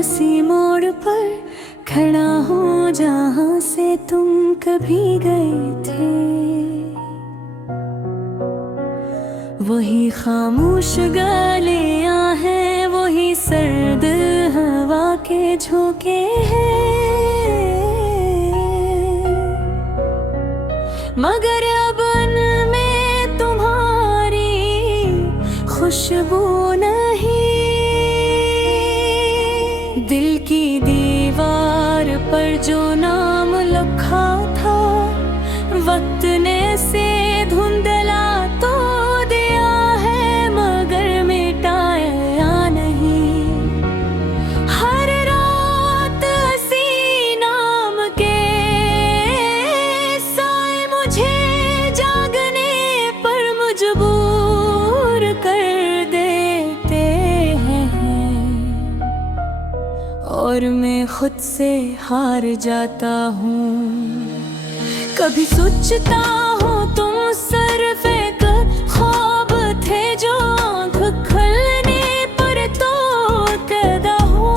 उसी मोड़ पर खड़ा हूँ जहाँ से तुम कभी गए थे। वही खामोश गलियाँ हैं, वही सर्द हवा के झोंके हैं, मगर अब में तुम्हारी खुशबू नहीं। दिल की दीवार पर जो नाम लिखा था, वक्त ने से धुंधला तो दिया है, मगर मिटाया नहीं। हर रात हसी नाम के साए मुझे जागने पर मजबूर कर देते हैं, और मैं खुद से हार जाता हूँ। कभी सोचता हूँ तुम सिर्फ एक ख्वाब थे, जो आँख खुलने पर तो कैदा हो,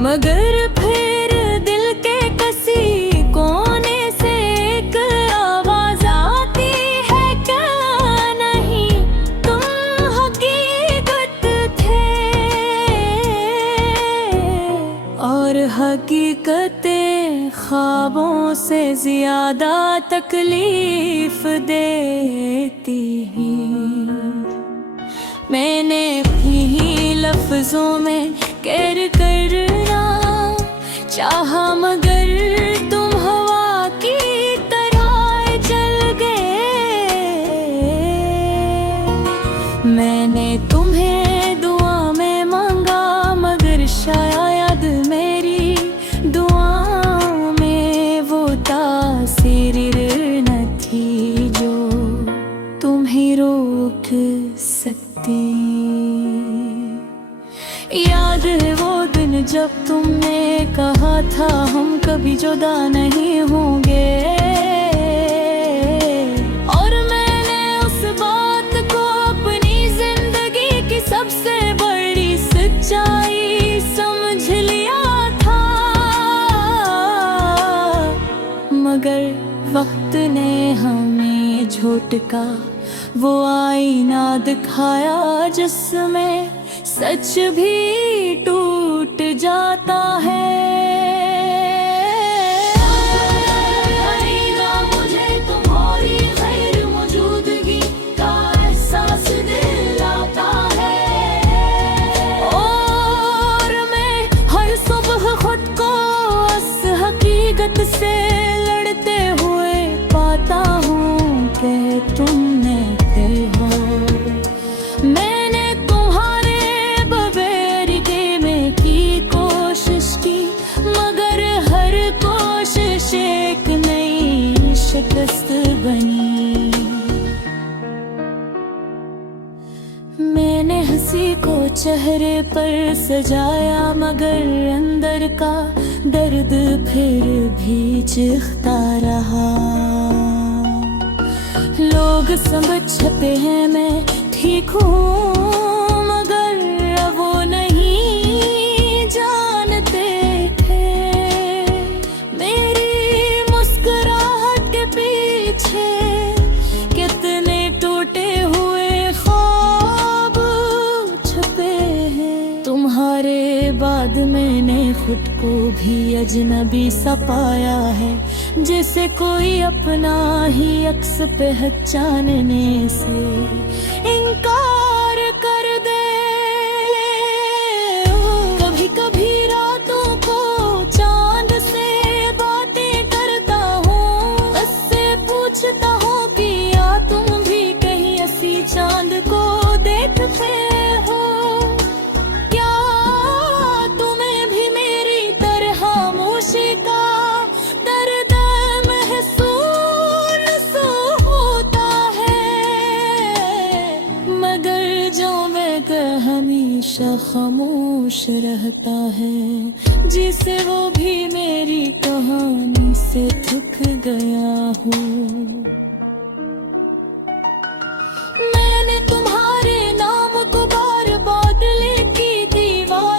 मगर फिर दिल के किसी कोने से एक आवाज आती है, क्या नहीं तुम हकीकत थे। और हकीकतें ख्वाबों से ज्यादा तकलीफ देती हैं। मैंने अपनी लफ्जों में कैद करना चाहा, मगर तुम हवा की तरह चल गए। मैंने तुम्हें दुआ में मांगा, मगर शायद मेरी दुआ में वो तासीर न थी जो तुम ही रोक सकती। याद है वो दिन जब तुमने कहा था हम कभी जुदा नहीं होंगे, और मैंने उस बात को अपनी जिंदगी की सबसे बड़ी सच्चाई समझ लिया था, मगर वक्त ने हमें झोटका वो आईना दिखाया, जिसमें सच भी टूट जाता है। मुझे तुम्हारी गैर मौजूदगी का एहसास दिलाता है, और मैं हर सुबह खुद को उस हकीकत से लड़ते हुए पाता हूँ कि तुमने कहा। मैंने तुम्हारे बगैर में की कोशिश की, मगर हर कोशिश एक नई शिकस्त बनी। मैंने हंसी को चेहरे पर सजाया, मगर अंदर का दर्द फिर भी चीखता रहा। लोग समझ छपे हैं मैं ठीक हूँ, मगर वो नहीं जानते थे मेरी मुस्कुराहट के पीछे कितने टूटे हुए ख्वाब छुपे हैं। तुम्हारे बाद मैंने खुद को भी अजनबी सा पाया है, जिसे कोई अपना ही अक्स पहचानने से इनकार कर दे। कभी कभी रातों को चांद से बातें करता हूँ, उससे पूछता हूँ कि या तुम भी कहीं ऐसी चांद को देखते हो, क्या तुम्हें भी मेरी तरह खामोशी का दर्द महसूस होता है, मगर जो मैं हमेशा खामोश रहता है, जिसे वो भी मेरी कहानी से थक गया हूँ। मैंने तुम्हारे नाम को बार बादल की दीवार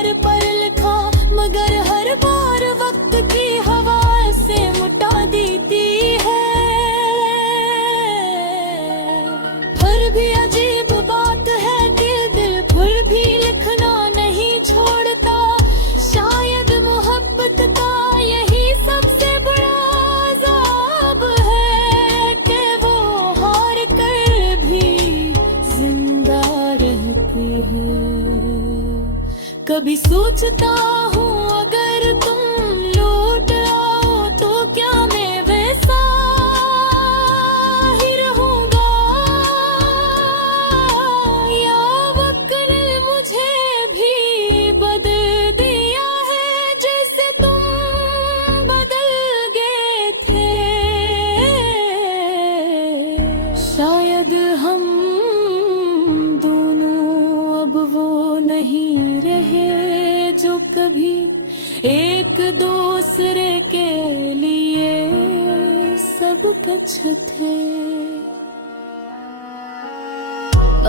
कभी सोचता हूँ अगर तुम लौट आओ तो क्या मैं वैसा ही रहूंगा, या वक्त ने मुझे भी बदल दिया है जैसे तुम बदल गए थे। शायद हम दोनों अब वो नहीं रहे जो कभी एक दूसरे के लिए सब कुछ थे।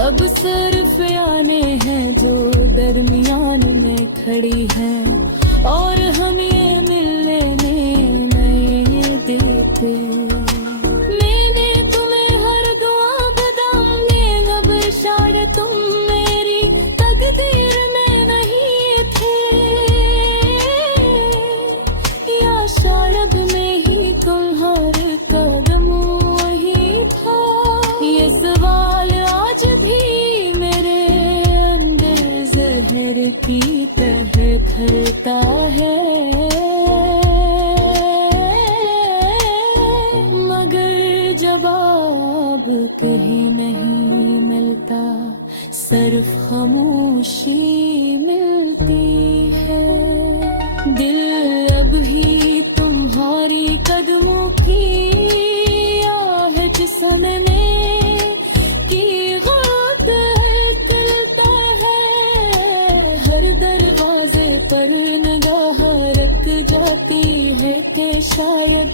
अब सिर्फ आने हैं जो दरमियान में खड़ी हैं, और हम ये मिल लेने नहीं देते। मैंने तुम्हें हर दुआ बदाम में अब शायद तुम मेरी तकदीर में नहीं थे, या शायद में ही तुम्हारे कदम वही था। ये सवाल आज भी मेरे अंदर जहर की तरह खलता है, मगर जवाब कहीं नहीं मिलता, सिर्फ खामोशी मिलती है। दिल अब भी तुम्हारी कदमों की आहट सुनने की गौर चलता है। हर दरवाजे पर निगाह रख जाती है कि शायद